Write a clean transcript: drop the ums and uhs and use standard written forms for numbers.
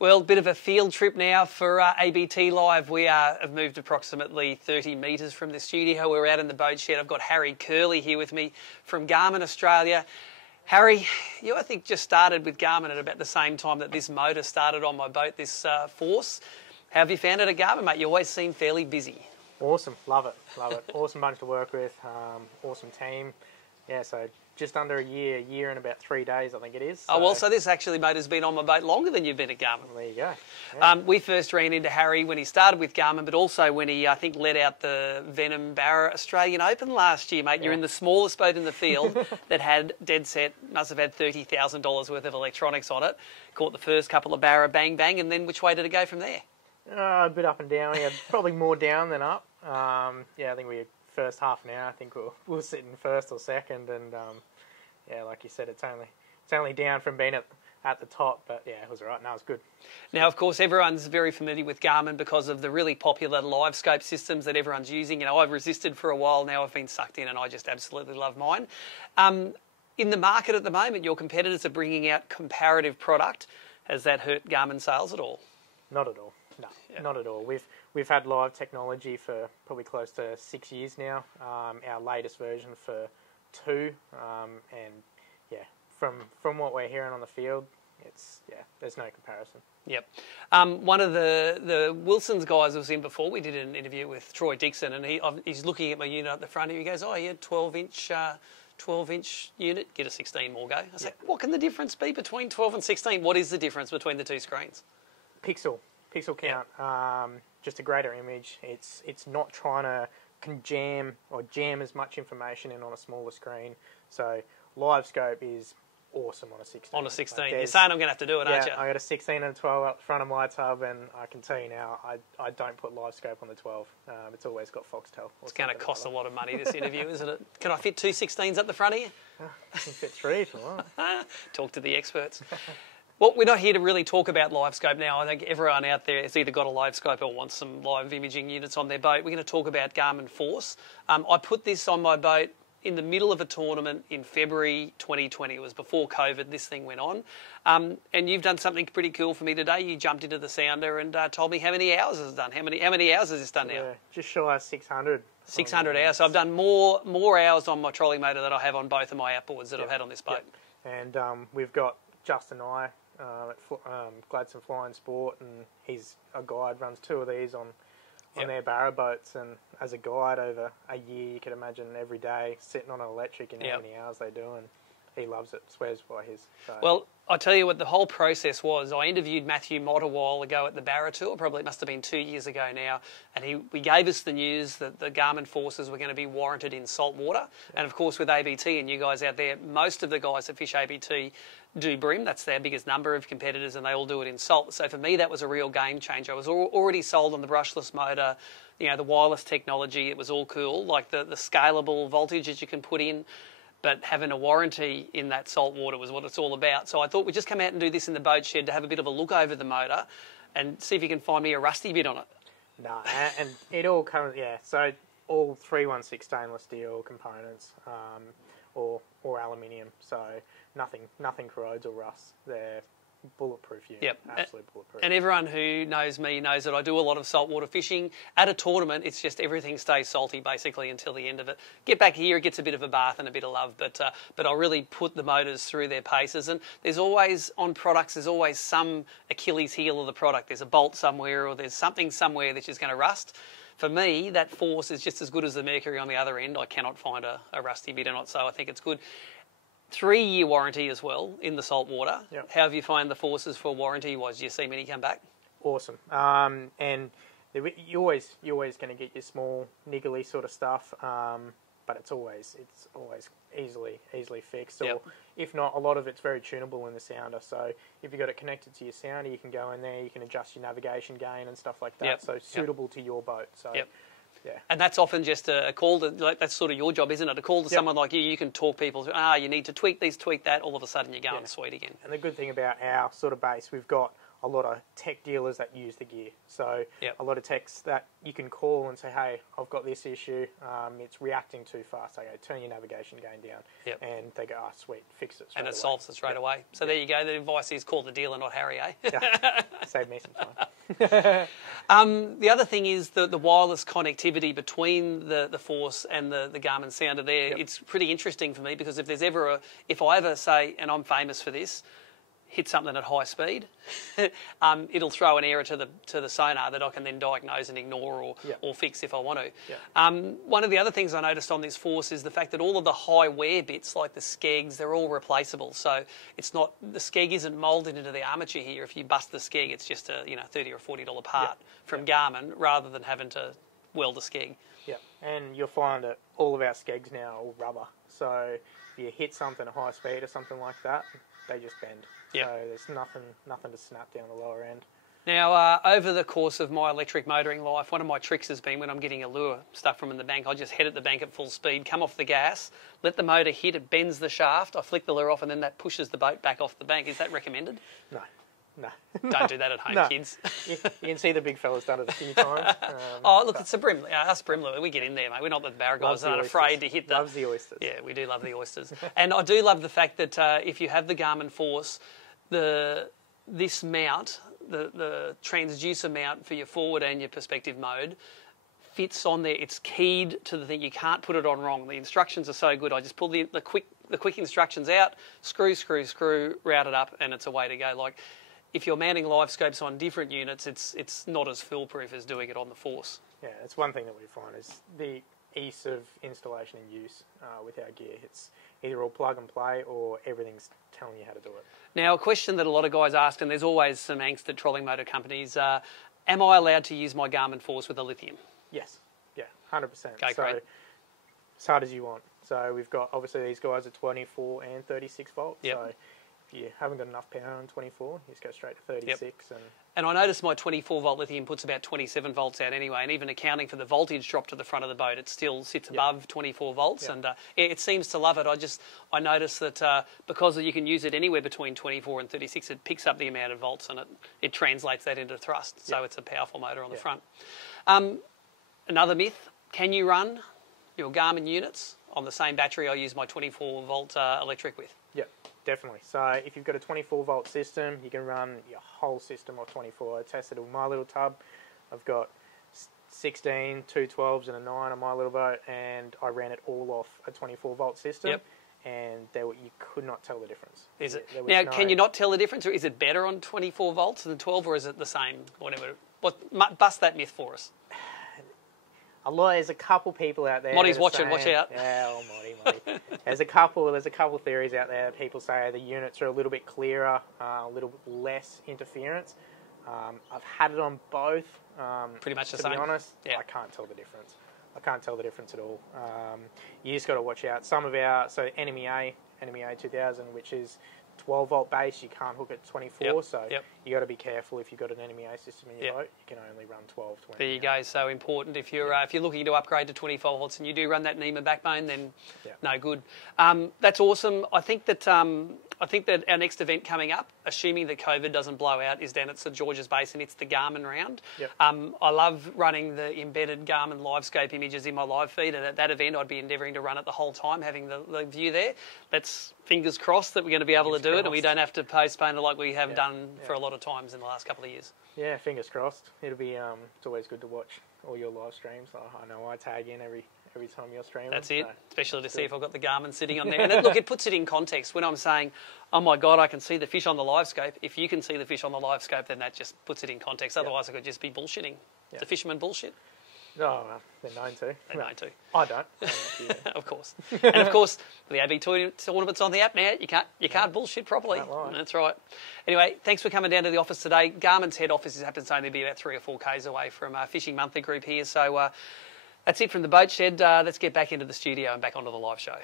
Well, bit of a field trip now for ABT Live. We have moved approximately 30 metres from the studio. We're out in the boat shed. I've got Harry Curley here with me from Garmin Australia. Harry, you I think just started with Garmin at about the same time that this motor started on my boat, this Force. How have you found it at Garmin, mate? You always seem fairly busy. Awesome, love it, love it. Awesome bunch to work with, awesome team. Yeah, so just under a year and about 3 days, I think it is. So. Oh, well, so this actually, mate, has been on my boat longer than you've been at Garmin. Well, there you go. Yeah. We first ran into Harry when he started with Garmin, but also when he, I think, led out the Venom Barra Australian Open last year, mate. Yeah. You're in the smallest boat in the field that had dead set, must have had $30,000 worth of electronics on it. Caught the first couple of Barra bang bang, and then which way did it go from there? A bit up and down. We had probably more down than up. Yeah, I think we first half an hour. I think we'll sit in first or second, and yeah, like you said, it's only down from being at the top, but yeah, it was all right. No, it was good. Now, of course, everyone's very familiar with Garmin because of the really popular live scope systems that everyone's using. You know, I've resisted for a while now. I've been sucked in, and I just absolutely love mine. In the market at the moment, your competitors are bringing out comparative product. Has that hurt Garmin sales at all? Not at all. No, yeah. Not at all. We've had live technology for probably close to 6 years now. Our latest version for 2, and yeah, from what we're hearing on the field, there's no comparison. Yep. One of the Wilson's guys was in before. We did an interview with Troy Dixon, and he's looking at my unit at the front. And he goes, "Oh, yeah, 12-inch unit. Get a 16 more go." I was like, "What can the difference be between 12 and 16? What is the difference between the two screens?" Pixel count. Just a greater image. It's not trying to jam as much information in on a smaller screen. So live scope is awesome on a 16. On a 16. You're saying I'm going to have to do it, aren't you? I got a 16 and a 12 up the front of my tub, and I can tell you now, I don't put live scope on the 12. It's always got Foxtel. It's going to cost a lot of money, this interview, isn't it? Can I fit 2 16s up the front of you? You can fit 3 if you want. Talk to the experts. Well, we're not here to really talk about live scope now. I think everyone out there has either got a live scope or wants some live imaging units on their boat. We're going to talk about Garmin Force. I put this on my boat in the middle of a tournament in February 2020. It was before COVID, this thing went on. And you've done something pretty cool for me today. You jumped into the sounder and told me how many hours it's done. How many hours has this done now? Yeah, just shy of 600. 600 hours. So I've done more hours on my trolley motor than I have on both of my outboards that I've had on this boat. Yep. And we've got Justin and I at Gladstone Flying Sport, and he's a guide, runs 2 of these on their barra boats, and as a guide over a year, you can imagine every day sitting on an electric and how many hours they do, and he loves it, swears by his. So. Well, I'll tell you what the whole process was. I interviewed Matthew Mott a while ago at the Barra Tour, probably it must have been 2 years ago now, and he gave us the news that the Garmin Forces were going to be warranted in saltwater. And of course with ABT and you guys out there, most of the guys that fish ABT do brim. That's their biggest number of competitors, and they all do it in salt. So for me, that was a real game changer. I was already sold on the brushless motor, you know, the wireless technology. It was all cool, like the scalable voltage that you can put in. But having a warranty in that salt water was what it's all about. So I thought we'd just come out and do this in the boat shed to have a bit of a look over the motor and see if you can find me a rusty bit on it. No, and it all comes, so all 316 stainless steel components, or aluminium. So nothing corrodes or rusts. They're bulletproof unit. Yep. Absolutely bulletproof. And everyone who knows me knows that I do a lot of saltwater fishing. At a tournament, it's just everything stays salty basically until the end of it. Get back here, it gets a bit of a bath and a bit of love, but I really put the motors through their paces. And there's always, on products, there's always some Achilles heel of the product. There's a bolt somewhere or there's something somewhere that's just going to rust. For me, that Force is just as good as the Mercury on the other end. I cannot find a rusty bit in it, so I think it's good. 3-year warranty as well in the salt water. Yep. How have you found the Forces for warranty-wise? Do you see many come back? Awesome. And you're always going to get your small niggly sort of stuff, but it's always easily fixed. Or if not, a lot of it's very tunable in the sounder. So if you've got it connected to your sounder, you can go in there, you can adjust your navigation gain and stuff like that. Yep. So suitable to your boat. So. Yep. Yeah. And that's often just a call that's sort of your job, isn't it? A call to someone like you. You can talk people through, you need to tweak these, tweak that. All of a sudden you're going sweet again. And the good thing about our sort of base, we've got a lot of tech dealers that use the gear. So Yep. a lot of techs that you can call and say, hey, I've got this issue. It's reacting too fast. I go, turn your navigation gain down. Yep. And they go, oh, sweet, fix it straight And it away. solves it straight away. So there you go. The advice is call the dealer, not Harry, eh? Yeah. Save me some time. The other thing is the wireless connectivity between the Force and the Garmin Sounder there. Yep. It's pretty interesting for me because if I ever say, and I'm famous for this, hit something at high speed, it'll throw an error to the sonar that I can then diagnose and ignore or fix if I want to. Yeah. One of the other things I noticed on this Force is the fact that all of the high wear bits, like the skegs, they're all replaceable. So it's not, the skeg isn't moulded into the armature here. If you bust the skeg, it's just a $30 or $40 part from Garmin, rather than having to weld a skeg. Yeah, and you'll find that all of our skegs now are all rubber. So if you hit something at high speed or something like that, they just bend. Yep. So there's nothing to snap down the lower end. Now, over the course of my electric motoring life, one of my tricks has been when I'm getting a lure stuck from in the bank, I just head at the bank at full speed, come off the gas, let the motor hit, it bends the shaft, I flick the lure off, and then that pushes the boat back off the bank. Is that recommended? No. Don't do that at home, No. kids. You can see the big fella's done it a few times. Oh, look, it's a brim. Us brim lure, we get in there, mate. We're not the barra guys that aren't afraid to hit the... Loves the oysters. Yeah, we do love the oysters. And I do love the fact that if you have the Garmin Force, this mount, the transducer mount for your forward and your perspective mode, fits on there. It's keyed to the thing. You can't put it on wrong. The instructions are so good. I just pull the quick instructions out, screw, route it up, and it's a way to go. Like, if you're mounting live scopes on different units, it's not as foolproof as doing it on the Force. Yeah, it's one thing that we find is the ease of installation and use with our gear. It's either all plug and play or everything's telling you how to do it. Now, a question that a lot of guys ask, and there's always some angst at trolling motor companies, am I allowed to use my Garmin Force with a lithium? Yes, yeah, 100%. Okay, so great. as hard as you want. So we've got, obviously, these guys are 24 and 36 volts. Yep. So if you haven't got enough power on 24, you just go straight to 36. Yep. And I noticed my 24-volt lithium puts about 27 volts out anyway, and even accounting for the voltage drop to the front of the boat, it still sits above 24 volts, and it seems to love it. I noticed that because you can use it anywhere between 24 and 36, it picks up the amount of volts, and it translates that into thrust, so it's a powerful motor on the front. Another myth, can you run your Garmin units on the same battery I use my 24-volt electric with? Yeah, definitely. So if you've got a 24-volt system, you can run your whole system of 24. I tested it with my little tub. I've got 16, 2 12s and a 9 on my little boat, and I ran it all off a 24-volt system. Yep. And you could not tell the difference. Is it? There was Now, no... can you not tell the difference, or is it better on 24 volts than 12, or is it the same? Whatever. Bust that myth for us. There's a couple people out there. Monty's that are watching, saying, watch out. Yeah, oh, Monty. There's a couple theories out there that people say the units are a little bit clearer, a little less interference. I've had it on both. Pretty much the to same. To be honest, Yeah. I can't tell the difference. I can't tell the difference at all. You just got to watch out. Some of NMEA 2000, which is 12-volt base, you can't hook it 24, so you got to be careful if you've got an NMEA system in your boat. You can only run 12, 20. There you go. So important. If you're looking to upgrade to 24 volts and you do run that NEMA backbone, then no good. That's awesome. I think that our next event coming up, assuming that COVID doesn't blow out, is down at St George's Base, and it's the Garmin round. Yep. I love running the embedded Garmin LiveScope images in my live feed, and at that event I'd be endeavouring to run it the whole time, having the view there. Let's fingers crossed that we're going to be able to do it, and we don't have to postpone it like we have done for a lot of times in the last couple of years. Yeah, fingers crossed. It'll be. It's always good to watch all your live streams. I know I tag in every time you're streaming. That's it, especially to see if I've got the Garmin sitting on there. And it puts it in context. When I'm saying, oh my God, I can see the fish on the live scope, if you can see the fish on the live scope, then that just puts it in context. Otherwise, I could just be bullshitting. The fishermen bullshit. Oh, they're known to. They're known to. I don't. Of course. And of course, the ABT tournament's on the app now. You can't bullshit properly. That's right. Anyway, thanks for coming down to the office today. Garmin's head office happens to only be about 3 or 4 k's away from Fishing Monthly Group here. So that's it from the boat shed. Let's get back into the studio and back onto the live show.